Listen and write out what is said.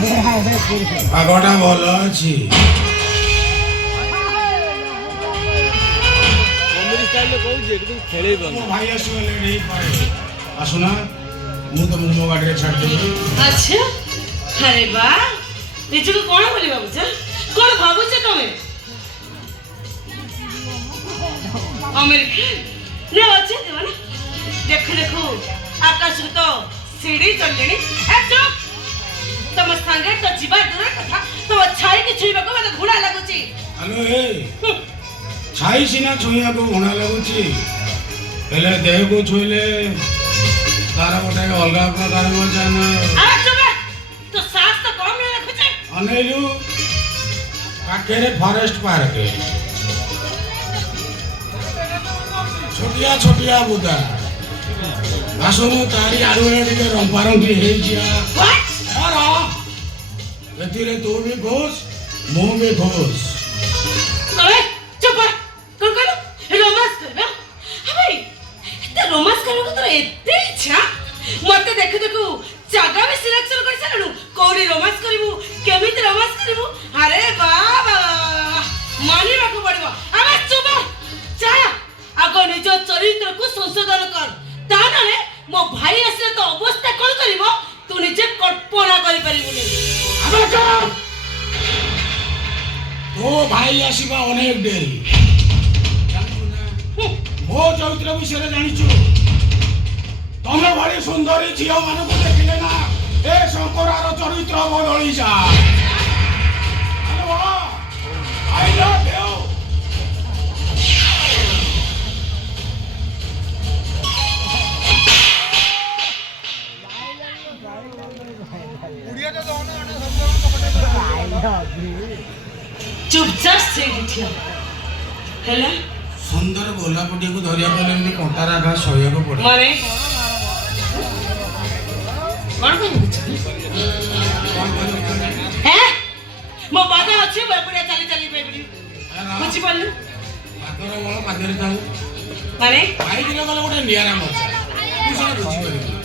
ପାଗଟା ଭଲ ଅଛି। ଭାଇ ଆସିଗଲେ ଆସୁନା ମୁଁ ତମକୁ ମୋ ଗାଡ଼ିରେ ଛାଡ଼ିଦେବି। ଆଚ୍ଛା ଆରେ ବା ନିଜକୁ କଣ ବୋଲି ଭାବୁଛ କଣ ଭାବୁଛ ତମେ ଆମେରିକା ଅଛନ୍ତି ମାନେ ଦେଖୁ ଦେଖୁ ଆକାଶକୁ ତ ସିଡ଼ି ଚଳିଲେଣି। ତମ ସାଙ୍ଗେ ତ ଯିବା ଦୂର କଥା ତମ ଛାଇକି ଛୁଇଁବାକୁ ମତେ ଘୃଣା ଲାଗୁଛି। ଆଲୋ ଏ ଛାଇ ସିନା ଛୁଇଁବାକୁ ଘୃଣା ଲାଗୁଛି ହେଲେ ଦେହକୁ ଛୁଇଁଲେ ତାର ଗୋଟେ ଅଲଗା ପ୍ରକାର ମଜା ନା। ତୋ ସାହସ ତ କମ ରଖୁଛେ। ଅନେଇଲୁ ପାଖରେ ଫରେଷ୍ଟ ପାର୍କ ଛୋଟିଆ ଛୋଟିଆ ବୁଦା ଆସୁନୁ ତାରି ଆଡ଼ୁଏ ଟିକେ ରମ୍ପାରମ୍ପି ହେଇଯିବା। ଏଥିରେ ତୁ ବି ଘୋଷ ମୁଁ ବି ଘୋଷ। ରୋମାନ୍ସ କରିବାକୁ ତୋର ଏତେ ଇଚ୍ଛା ମତେ ଦେଖୁ ଦେଖୁ ଜାଗା ବି ସିଲେକ୍ସନ କରି ସାରିଲୁ କୋଉଠି ରୋମାନ୍ସ କରିବୁ କେମିତି ରୋମାନ୍ସ କରିବୁ। ଆରେ ବାବା ମାନିବାକୁ ପଡିବ। ଆମେ ଚୁପ ଯା ଆଗ ନିଜ ଚରିତ୍ରକୁ ସଂଶୋଧନ କର ତା ନହେଲେ ମୋ ଭାଇ ଆସିଲେ ତ ଅବସ୍ଥା କଣ କରିବ ତୁ ନିଜେ କଳ୍ପନା କରିପାରିବୁନି। ତୋ ଭାଇ ଆସିବା ଅନେକ ଡେରି ମୋ ଚରିତ୍ର ବିଷୟରେ ଜାଣିଛୁ। ତମେ ଭଳି ସୁନ୍ଦରୀ ଝିଅ ମାନଙ୍କୁ ଦେଖିଲେ ନା ଏ ଶଙ୍କରାର ଚରିତ୍ର ବଦଳି ଯାଏ। ଚୁପଚାପ ସେଇଠି ଠିଆ ହେଲା। ସୁନ୍ଦର ଗୋଲାପଟିକୁ ଧରିବାକୁ ହେଲେ ଏମିତି କଣ୍ଟାର ଆଘାତ ସହିବାକୁ ପଡେ। ମାନେ ମୋ ପାଦ ଅଛି ବରପୁରିଆ ଚାଲି ଚାଲି ବୁଝିପାରିଲୁ ପାଦର ବଳ ପାଦରେ ଥାଉ ମାନେ ବାଇକରେ ଗଲେ ଗୋଟେ ନିଆରା ମଜା। ତୁ ସେଟା ବୁଝିପାରିବୁ।